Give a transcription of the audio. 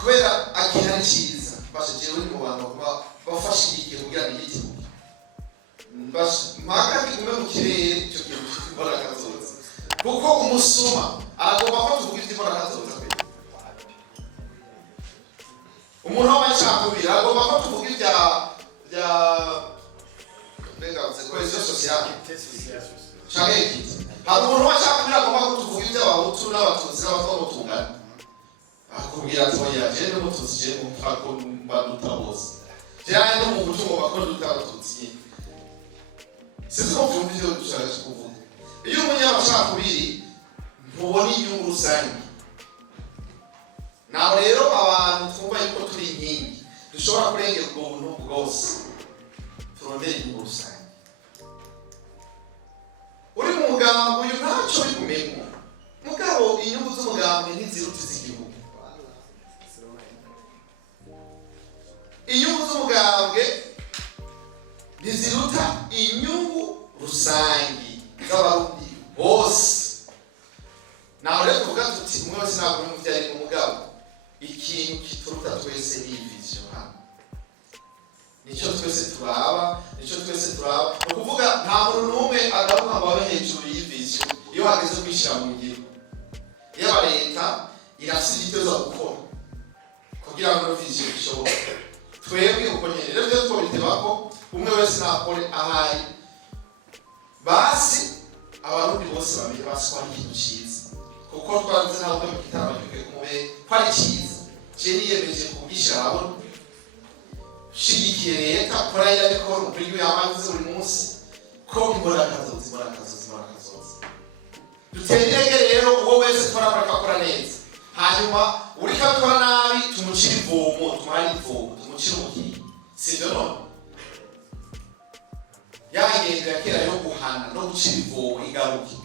kubera akina n'ikiza bashijewe ni mu bantu bafashiriye kugira ngo igiti mpaka kigume mu kirere icyo kintu cy'imbaraga zose kuko umusuma aragomba ko tuvuga iby'imbaraga zose umuntu w'amacakubiri aragomba ko tuvuga ibya cohesion sociale cyangwa igiti hari umuntu w'amacakubiri agomba ko tuvuga iby'abahutu n'abatutsi n'abatutungana akubwira ati oya jewe n'umututsi jewe mupfako mbaduta bose jewe no mu butumwa bakora duta abatutsi sisi ko vyumva ivyo dushaka kuvuga iyo umunyamacakubiri ntubona inyungu rusange naho rero abantu twumva yuko turi inkingi dushobora kurengera ubwo buntu bwose turondera inyungu rusange uri mu mugambi uyu ntacyo bikumenya mugabo inyungu z'umugambi ntiziruta iz'igihugu inyungu z'umugambwe ntiziruta inyungu rusangi z'abarundi bose naho rero tuvuga tuti umwe wese ntabwo n'umubyari mu mugabo ikintu kituruta twese ni vision hano nicyo twese turaba ni ukuvuga nta muntu n'umwe agaruka ngo abe hejuru y'ivision iyo hageze kwishyira mu ngiro iyo leta irafite igitezo gukora kugira ngo vision ishoboke twebwe uko nyene rero byo twobiteba ko umwe wese nakore ahari basi abarundi bose bamenye basi ko ari ikintu cyiza kuko twanze ntabwo mu kitaba cyuke kumube ko ari cyiza je niyemeje kugisha abona shigikiye leta kora yabikora ubwo yamanze buri munsi ko imbaraga zose duterege rero uwo wese twarakora neza hanyuma uri kabikora nabi tumucira ivomo tumara ivomo tumucira umugiye sivyo none yagendera kera yo guhana no gucira ivomo igaruke